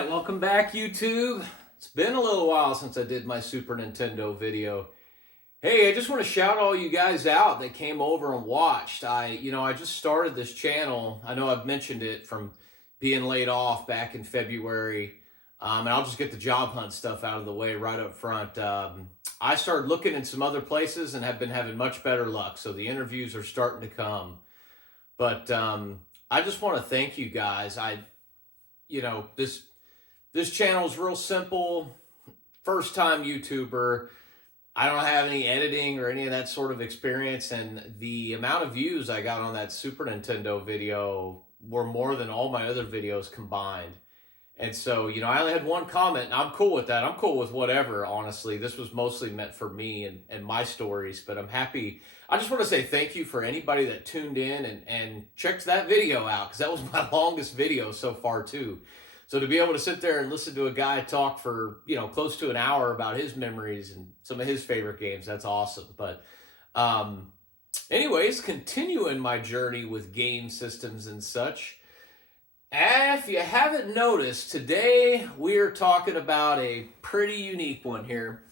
right, welcome back, YouTube. It's been a little while since I did my Super Nintendo video. Hey, I just want to shout all you guys out that came over and watched. I just started this channel. I know I've mentioned it from being laid off back in February, and I'll just get the job hunt stuff out of the way right up front. I started looking in some other places and have been having much better luck, so the interviews are starting to come. But I just want to thank you guys. This channel is real simple. First time YouTuber. I don't have any editing or any of that sort of experience, and the amount of views I got on that Super Nintendo video were more than all my other videos combined. And so, I only had one comment, and I'm cool with that. I'm cool with whatever, honestly. This was mostly meant for me and my stories, but I'm happy. I just want to say thank you for anybody that tuned in and checked that video out, because that was my longest video so far, too. So to be able to sit there and listen to a guy talk for, close to an hour about his memories and some of his favorite games, that's awesome. But anyways, continuing my journey with game systems and such. If you haven't noticed, today we're talking about a pretty unique one here.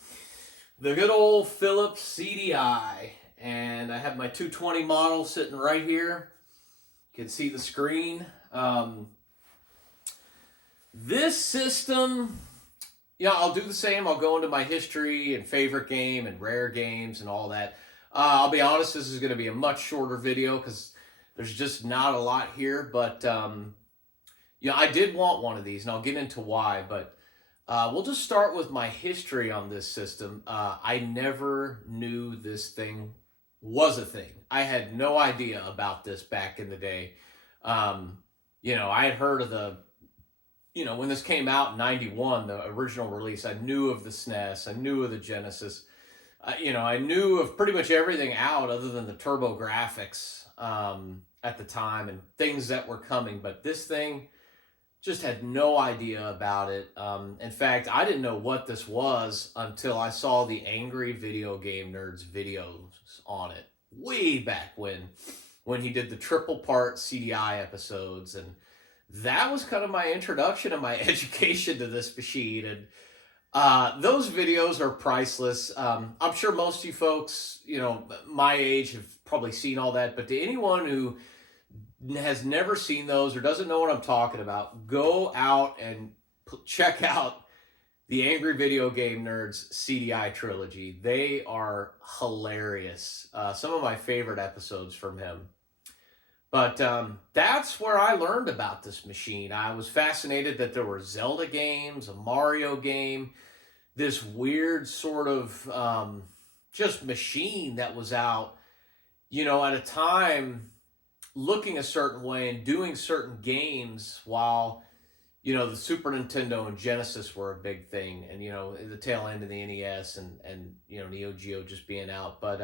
The good old Philips Cdi. And I have my 220 model sitting right here. You can see the screen. This system, I'll do the same. I'll go into my history and favorite game and rare games and all that. I'll be honest, this is going to be a much shorter video because there's just not a lot here. But, I did want one of these, and I'll get into why. But we'll just start with my history on this system. I never knew this thing was a thing. I had no idea about this back in the day. I had heard of when this came out in 91, the original release, I knew of the SNES, I knew of the Genesis. I knew of pretty much everything out other than the Turbo Graphics at the time and things that were coming. But this thing, just had no idea about it. In fact, I didn't know what this was until I saw the Angry Video Game Nerds videos on it way back when he did the triple part CDI episodes, and that was kind of my introduction and my education to this machine. And those videos are priceless. I'm sure most of you folks, my age have probably seen all that, but to anyone who has never seen those or doesn't know what I'm talking about, go out and check out the Angry Video Game Nerds CDI trilogy. They are hilarious. Some of my favorite episodes from him. But that's where I learned about this machine. I was fascinated that there were Zelda games, a Mario game, this weird sort of just machine that was out, at a time looking a certain way and doing certain games while, the Super Nintendo and Genesis were a big thing. And, the tail end of the NES and Neo Geo just being out. But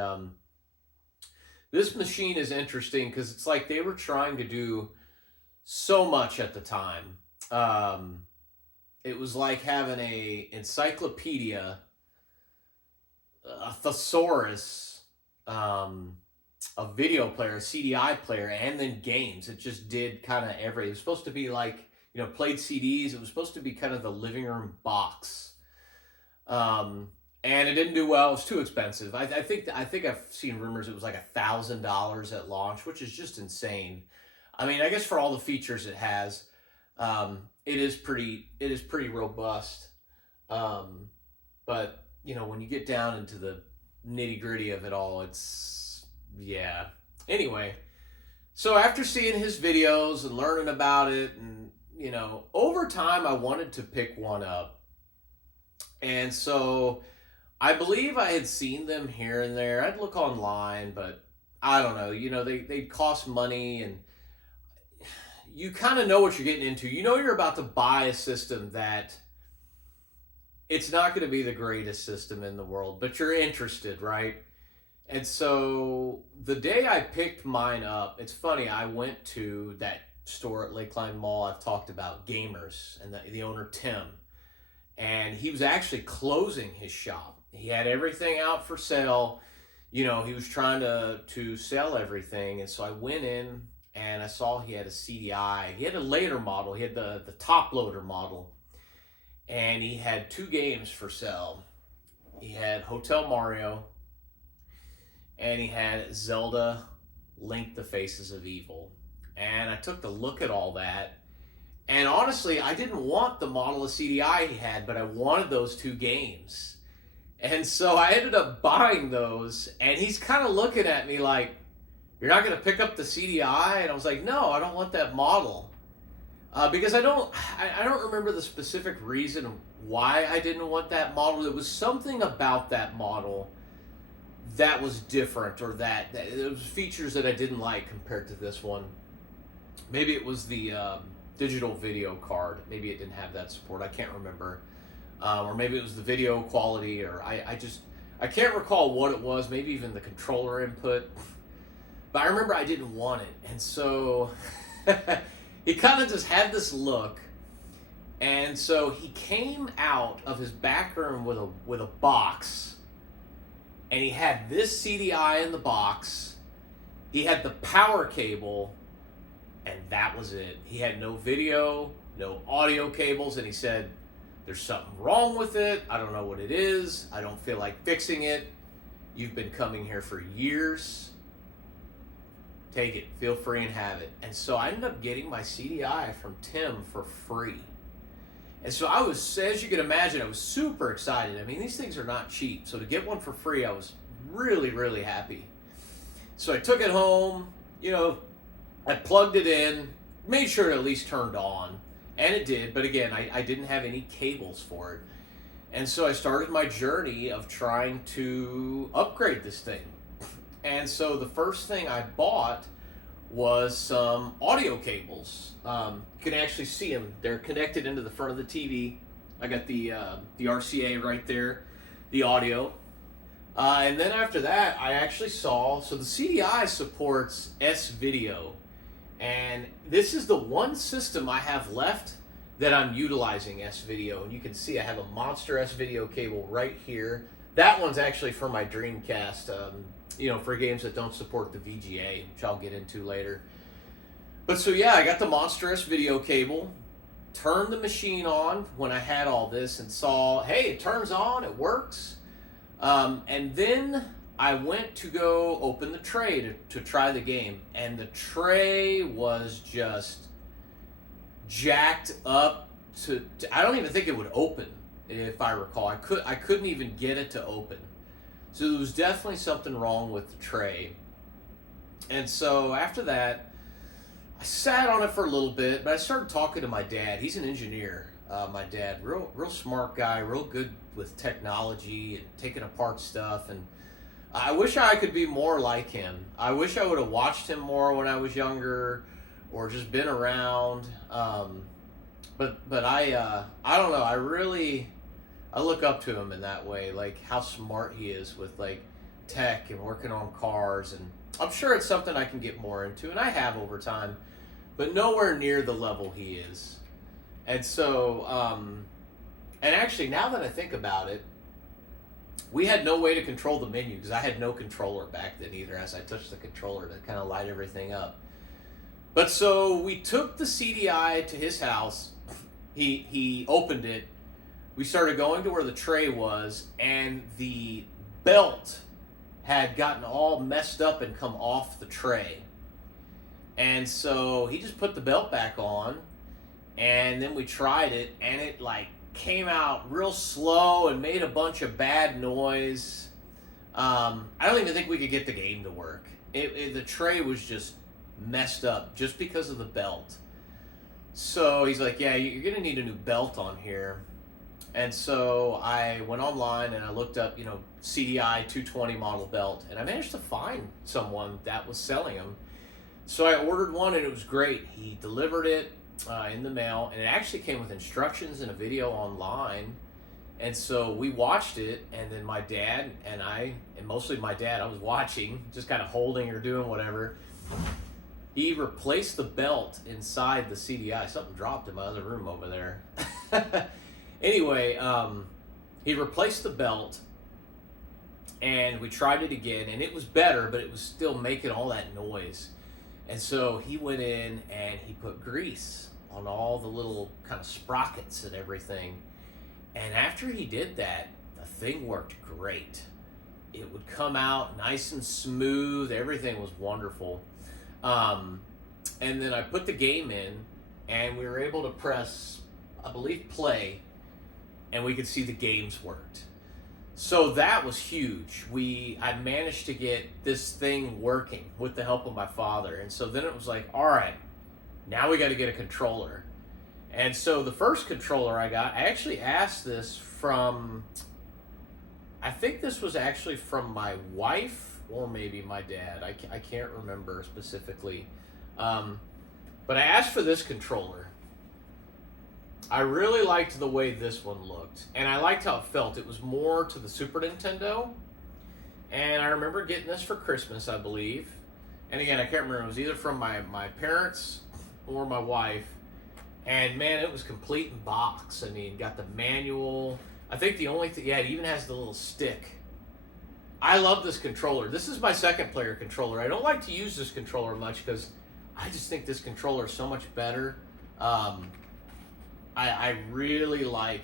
this machine is interesting because it's like they were trying to do so much at the time. It was like having a encyclopedia, a thesaurus, a video player, a CDI player, and then games. It just did kind of everything. It was supposed to be like, played CDs. It was supposed to be kind of the living room box. And it didn't do well. It was too expensive. I think I've seen rumors it was like $1,000 at launch, which is just insane. I mean, I guess for all the features it has, it is pretty robust. But when you get down into the nitty gritty of it all, yeah. Anyway, so after seeing his videos and learning about it, and over time, I wanted to pick one up, and so I believe I had seen them here and there. I'd look online, but I don't know. They cost money, and you kind of know what you're getting into. You're about to buy a system that it's not going to be the greatest system in the world, but you're interested, right? And so the day I picked mine up, it's funny, I went to that store at Lakeline Mall I've talked about, Gamers, and the owner, Tim. And he was actually closing his shop. He had everything out for sale. He was trying to sell everything. And so I went in and I saw he had a CDI. He had a later model. He had the top loader model. and he had two games for sale. He had Hotel Mario, and he had Zelda Link the Faces of Evil. And I took a look at all that, and honestly, I didn't want the model of CDI he had, but I wanted those two games. And so I ended up buying those, and he's kind of looking at me like, "You're not going to pick up the CDI?" And I was like, "No, I don't want that model." Because I don't remember the specific reason why I didn't want that model. There was something about that model that was different, or that there was features that I didn't like compared to this one. Maybe it was the digital video card. Maybe it didn't have that support. I can't remember. Or maybe it was the video quality, or I can't recall what it was. Maybe even the controller input. But I remember I didn't want it, and so he kind of just had this look, and so he came out of his back room with a box, and he had this CDI in the box. He had the power cable, and that was it. He had no video, no audio cables, and he said, "There's something wrong with it. I don't know what it is. I don't feel like fixing it. You've been coming here for years. Take it, feel free and have it." And so I ended up getting my CDI from Tim for free. And so I was, as you can imagine, I was super excited. I mean, these things are not cheap. So to get one for free, I was really, really happy. So I took it home, I plugged it in, made sure it at least turned on, and it did. But again, I didn't have any cables for it. And so I started my journey of trying to upgrade this thing. And so the first thing I bought was some audio cables. You can actually see them. They're connected into the front of the TV. I got the RCA right there, the audio. And then after that, I actually saw, so the CDI supports S-Video. And this is the one system I have left that I'm utilizing S-Video. And you can see I have a monster S-Video cable right here. That one's actually for my Dreamcast, for games that don't support the VGA, which I'll get into later. But so yeah, I got the monstrous video cable, turned the machine on when I had all this and saw, hey, it turns on, it works. And then I went to go open the tray to try the game, and the tray was just jacked up to I don't even think it would open, if I recall. I couldn't even get it to open. So there was definitely something wrong with the tray. And so after that, I sat on it for a little bit, but I started talking to my dad. He's an engineer. My dad, real smart guy, real good with technology and taking apart stuff. And I wish I could be more like him. I wish I would have watched him more when I was younger, or just been around. But I don't know. I look up to him in that way, like how smart he is with like tech and working on cars, and I'm sure it's something I can get more into, and I have over time, but nowhere near the level he is. And so, and actually now that I think about it, we had no way to control the menu because I had no controller back then either, as I touched the controller to kind of light everything up. But so we took the CDI to his house, he opened it, we started going to where the tray was, and the belt had gotten all messed up and come off the tray. And so he just put the belt back on, and then we tried it, and it like came out real slow and made a bunch of bad noise. I don't even think we could get the game to work. The tray was just messed up just because of the belt. So he's like, yeah, you're gonna need a new belt on here. And so I went online and I looked up, CDI 220 model belt, and I managed to find someone that was selling them. So I ordered one, and it was great. He delivered it in the mail, and it actually came with instructions and a video online. And so we watched it, and then my dad and I, and mostly my dad, I was watching, just kind of holding or doing whatever. He replaced the belt inside the CDI. Something dropped in my other room over there. Anyway, he replaced the belt, and we tried it again, and it was better, but it was still making all that noise. And so he went in and he put grease on all the little kind of sprockets and everything. And after he did that, the thing worked great. It would come out nice and smooth. Everything was wonderful. Um, and then I put the game in, and we were able to press, I believe, play, and we could see the games worked. So that was huge. I managed to get this thing working with the help of my father. And so then it was like, all right, now we got to get a controller. And so the first controller I got, I actually asked this from, I think this was actually from my wife or maybe my dad. I can't remember specifically. But I asked for this controller. I really liked the way this one looked, and I liked how it felt. It was more to the Super Nintendo, and I remember getting this for Christmas, I believe. And again, I can't remember. It was either from my parents or my wife, and man, it was complete in box. I mean, got the manual. I think the only thing, yeah, it even has the little stick. I love this controller. This is my second player controller. I don't like to use this controller much because I just think this controller is so much better. I really like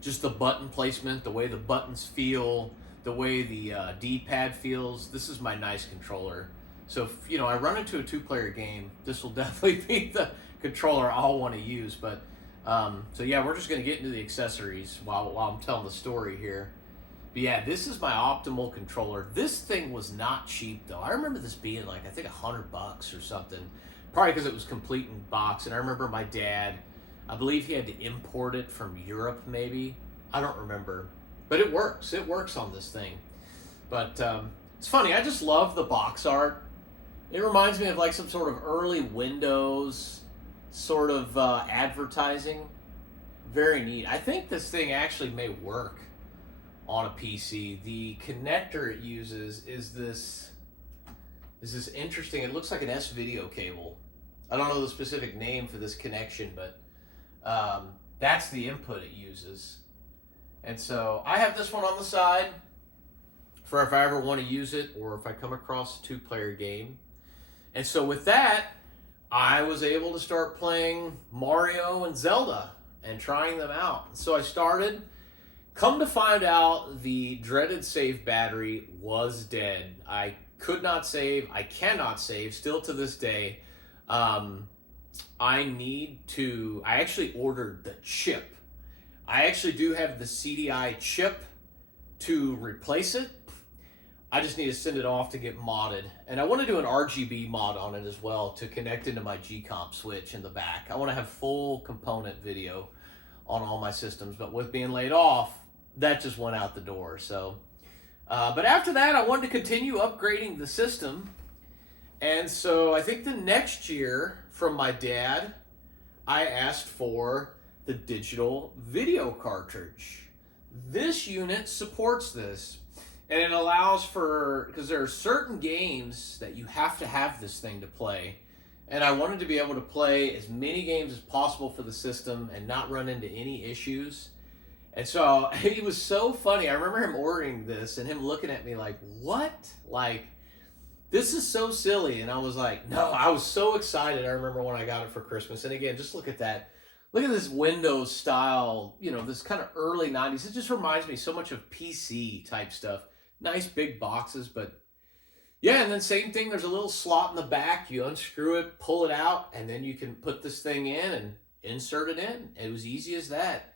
just the button placement, the way the buttons feel, the way the D-pad feels. This is my nice controller. So if, I run into a two-player game, this will definitely be the controller I'll want to use. But so yeah, we're just going to get into the accessories while I'm telling the story here. But yeah, this is my optimal controller. This thing was not cheap though. I remember this being like, I think $100 or something. Probably because it was complete in box. And I remember my dad, I believe he had to import it from Europe maybe. I don't remember. But it works. It works on this thing. But it's funny. I just love the box art. It reminds me of like some sort of early Windows sort of advertising. Very neat. I think this thing actually may work on a PC. The connector it uses is this interesting, it looks like an S-video cable. I don't know the specific name for this connection, but that's the input it uses. And so I have this one on the side for if I ever want to use it or if I come across a two-player game. And so with that, I was able to start playing Mario and Zelda and trying them out. So I started. Come to find out, the dreaded save battery was dead. I could not save. I cannot save still to this day. I actually ordered the chip. I actually do have the CDI chip to replace it. I just need to send it off to get modded. And I want to do an RGB mod on it as well to connect into my G-Comp switch in the back. I want to have full component video on all my systems, but with being laid off, that just went out the door. So, but after that, I wanted to continue upgrading the system. And so I think the next year from my dad, I asked for the digital video cartridge. This unit supports this. And it allows for, because there are certain games that you have to have this thing to play. And I wanted to be able to play as many games as possible for the system and not run into any issues. And so it was so funny. I remember him ordering this and him looking at me like, what? Like, this is so silly. And I was like, no, I was so excited. I remember when I got it for Christmas. And again, just look at that. Look at this Windows style, this kind of early 90s. It just reminds me so much of PC type stuff. Nice big boxes, but yeah, and then same thing, there's a little slot in the back. You unscrew it, pull it out, and then you can put this thing in and insert it in. It was easy as that.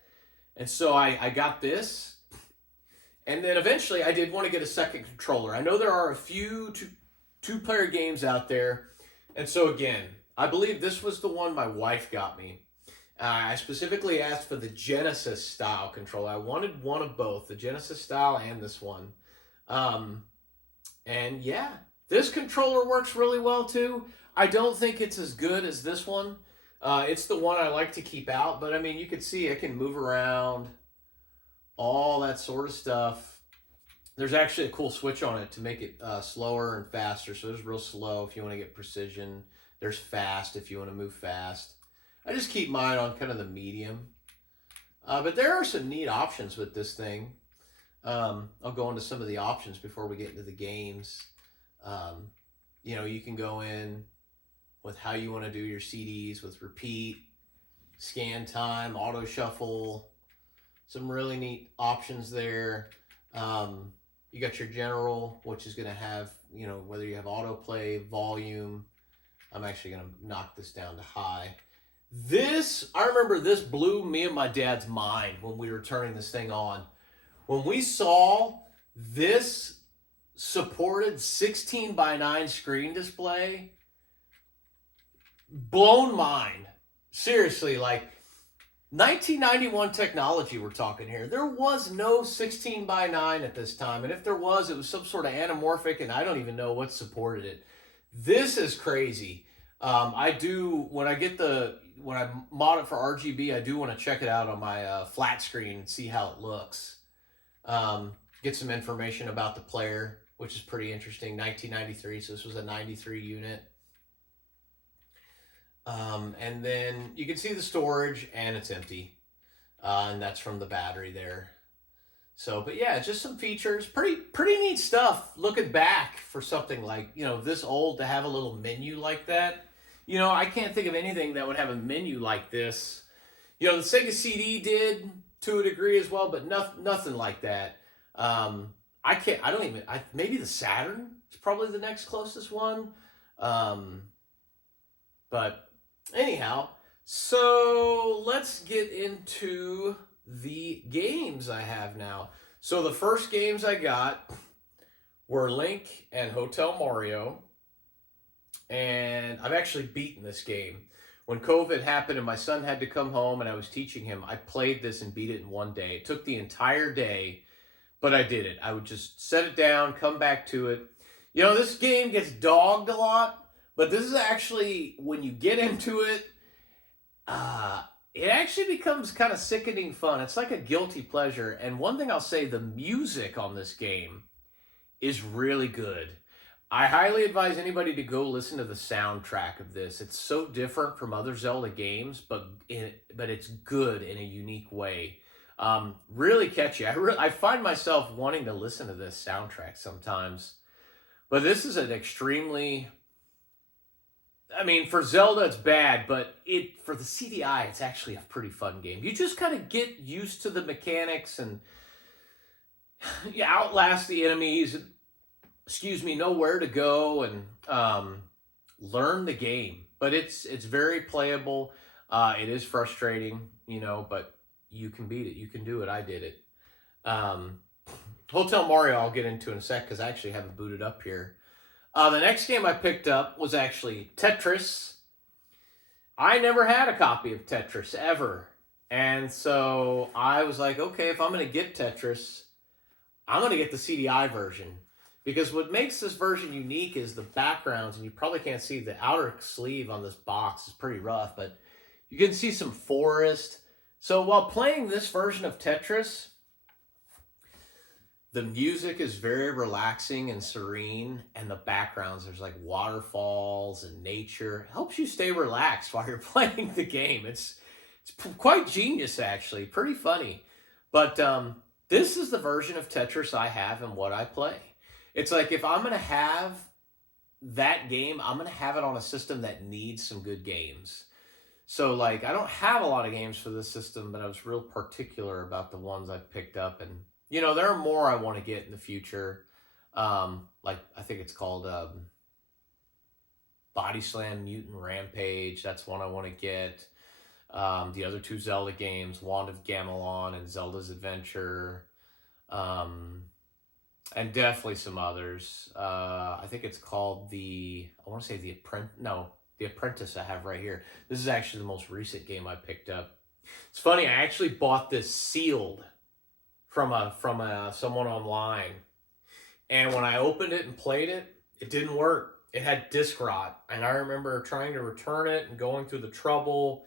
And so I got this, and then eventually I did want to get a second controller. I know there are a few two-player games out there, and so again, I believe this was the one my wife got me. I specifically asked for the Genesis style controller. I wanted one of both, the Genesis style and this one. And yeah, this controller works really well too. I don't think it's as good as this one. It's the one I like to keep out, but I mean, you can see I can move around, all that sort of stuff. There's actually a cool switch on it to make it slower and faster. So there's real slow if you want to get precision. There's fast if you want to move fast. I just keep mine on kind of the medium. But there are some neat options with this thing. I'll go into some of the options before we get into the games. You can go in with how you want to do your CDs with repeat, scan time, auto shuffle, Some really neat options there. You got your general, which is going to have, whether you have autoplay, volume. I'm actually going to knock this down to high. I remember this blew me and my dad's mind when we were turning this thing on. When we saw this supported 16 by 9 screen display, blown mind. Seriously, like 1991 technology we're talking here. There was no 16 by 9 at this time. And if there was, it was some sort of anamorphic, and I don't even know what supported it. This is crazy. When I mod it for RGB, I do want to check it out on my flat screen and see how it looks. Get some information about the player, which is pretty interesting. 1993, so this was a 93 unit. And then you can see the storage, and it's empty. And that's from the battery there. So, but yeah, just some features. Pretty neat stuff looking back for something like, this old, to have a little menu like that. I can't think of anything that would have a menu like this. The Sega CD did to a degree as well, but nothing like that. Maybe the Saturn is probably the next closest one. But anyhow, so let's get into the games I have now. So the first games I got were Link and Hotel Mario. And I've actually beaten this game. When COVID happened and my son had to come home and I was teaching him, I played this and beat it in one day. It took the entire day, but I did it. I would just set it down, come back to it. This game gets dogged a lot, but this is actually, when you get into it, it actually becomes kind of sickening fun. It's like a guilty pleasure. And one thing I'll say, the music on this game is really good. I highly advise anybody to go listen to the soundtrack of this. It's so different from other Zelda games, but it's good in a unique way. Really catchy. I find myself wanting to listen to this soundtrack sometimes. But this is an extremely... for Zelda it's bad, but for the CDI it's actually a pretty fun game. You just kind of get used to the mechanics and you outlast the enemies. Know where to go and learn the game. But it's very playable. It is frustrating, but you can beat it. You can do it. I did it. Hotel Mario I'll get into in a sec because I actually have it booted up here. The next game I picked up was actually Tetris. I never had a copy of Tetris ever. And so I was like, okay, if I'm going to get Tetris, I'm going to get the CDI version. Because what makes this version unique is the backgrounds, and you probably can't see the outer sleeve on this box is pretty rough, but you can see some forest. So while playing this version of Tetris, the music is very relaxing and serene, and the backgrounds, there's like waterfalls and nature. It helps you stay relaxed while you're playing the game. It's quite genius, actually. Pretty funny. But this is the version of Tetris I have and what I play. It's like if I'm going to have that game, I'm going to have it on a system that needs some good games. So like I don't have a lot of games for this system, but I was real particular about the ones I picked up. And, there are more I want to get in the future. Like I think it's called Body Slam Mutant Rampage. That's one I want to get. The other two Zelda games, Wand of Gamelon and Zelda's Adventure. And definitely some others. I think it's called The Apprentice I have right here. This is actually the most recent game I picked up. It's funny, I actually bought this sealed from someone online. And when I opened it and played it, it didn't work. It had disc rot. And I remember trying to return it and going through the trouble.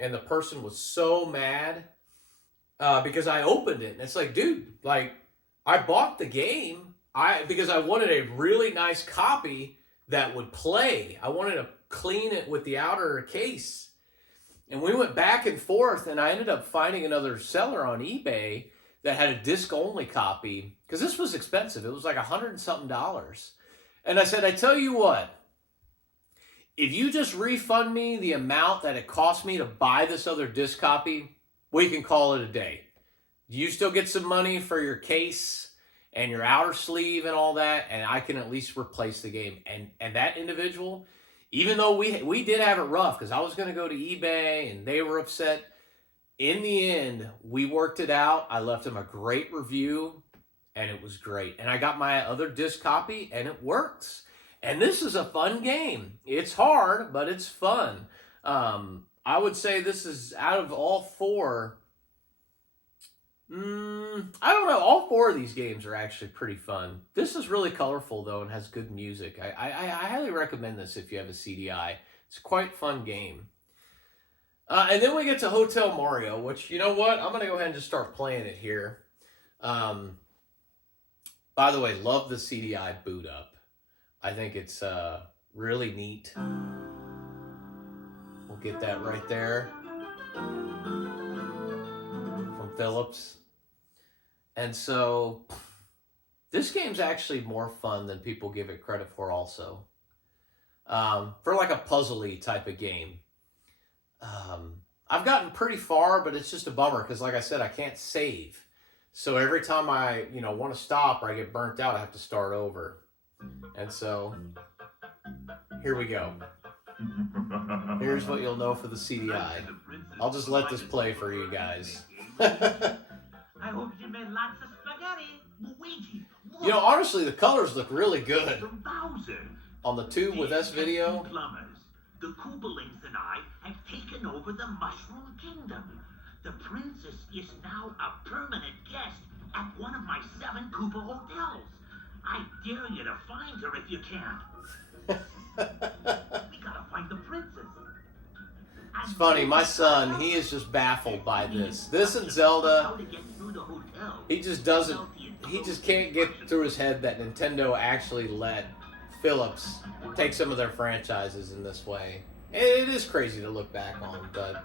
And the person was so mad because I opened it. And it's like, dude, like, I bought the game because I wanted a really nice copy that would play. I wanted to clean it with the outer case. And we went back and forth, and I ended up finding another seller on eBay that had a disc-only copy, because this was expensive. It was like $100 and something. And I said, I tell you what, if you just refund me the amount that it cost me to buy this other disc copy, we can call it a day. you still get some money for your case and your outer sleeve and all that, and I can at least replace the game. And that individual, even though we did have it rough, because I was going to go to eBay and they were upset, in the end, we worked it out. I left him a great review, and it was great. And I got my other disc copy, and it works. And this is a fun game. It's hard, but it's fun. I would say this is, out of all four, I don't know. All four of these games are actually pretty fun. This is really colorful, though, and has good music. I highly recommend this if you have a CDI. It's quite a fun game. And then we get to Hotel Mario, which, you know what? I'm going to go ahead and just start playing it here. By the way, love the CDI boot up. I think it's really neat. We'll get that right there from Philips. And so this game's actually more fun than people give it credit for also. For like a puzzly type of game. I've gotten pretty far, but it's just a bummer because, like I said, I can't save. So every time I, want to stop or I get burnt out, I have to start over. And so here we go. Here's what you'll know for the CDI. I'll just let this play for you guys. I hope you made lots of spaghetti. Luigi, honestly, the colors look really good. On the tube with S-Video. The Koopalings and I have taken over the Mushroom Kingdom. The princess is now a permanent guest at one of my 7 Koopa hotels. I dare you to find her if you can. We gotta find the princess. It's funny, my son, he is just baffled by this. This and Zelda, he just can't get through his head that Nintendo actually let Philips take some of their franchises in this way. It is crazy to look back on, but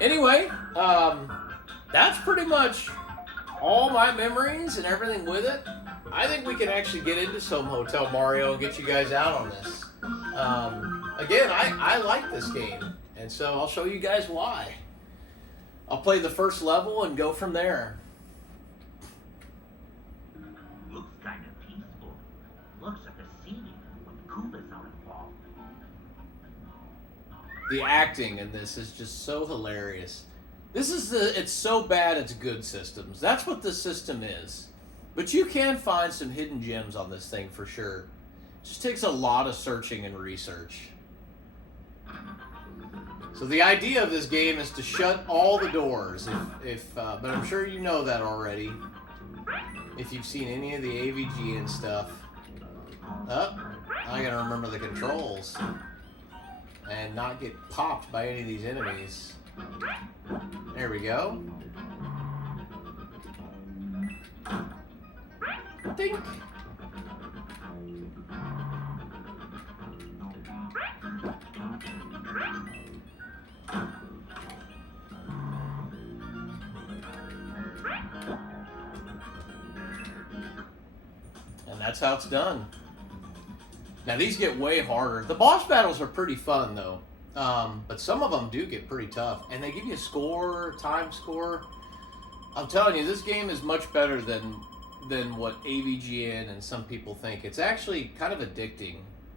anyway, that's pretty much all my memories and everything with it. I think we can actually get into some Hotel Mario and get you guys out on this. Again, I like this game, and so I'll show you guys why. I'll play the first level and go from there. Looks kind of peaceful. Looks like a scene when Koopas are involved. The acting in this is just so hilarious. It's so bad it's good systems. That's what this system is. But you can find some hidden gems on this thing for sure. It just takes a lot of searching and research. So the idea of this game is to shut all the doors, but I'm sure you know that already. If you've seen any of the AVG and stuff. I gotta remember the controls. And not get popped by any of these enemies. There we go. Dink. And that's how it's done. Now these get way harder. The boss battles are pretty fun though. But some of them do get pretty tough. And they give you a score, time score. I'm telling you, this game is much better than what AVGN and some people think. It's actually kind of addicting.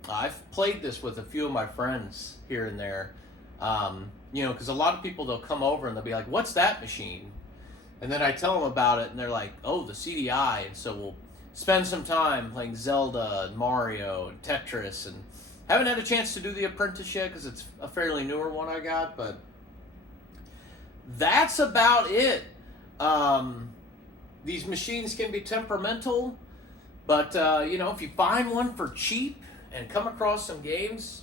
I've played this with a few of my friends here and there. Because a lot of people, they'll come over and they'll be like, what's that machine? And then I tell them about it and they're like, oh, the CDI. And so we'll spend some time playing Zelda and Mario and Tetris, and haven't had a chance to do The Apprentice yet because it's a fairly newer one I got, but that's about it. These machines can be temperamental, but if you find one for cheap and come across some games,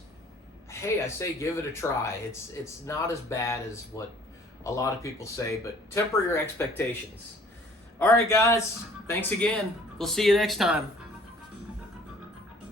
hey, I say give it a try. It's not as bad as what a lot of people say, but temper your expectations. All right, guys, thanks again. We'll see you next time.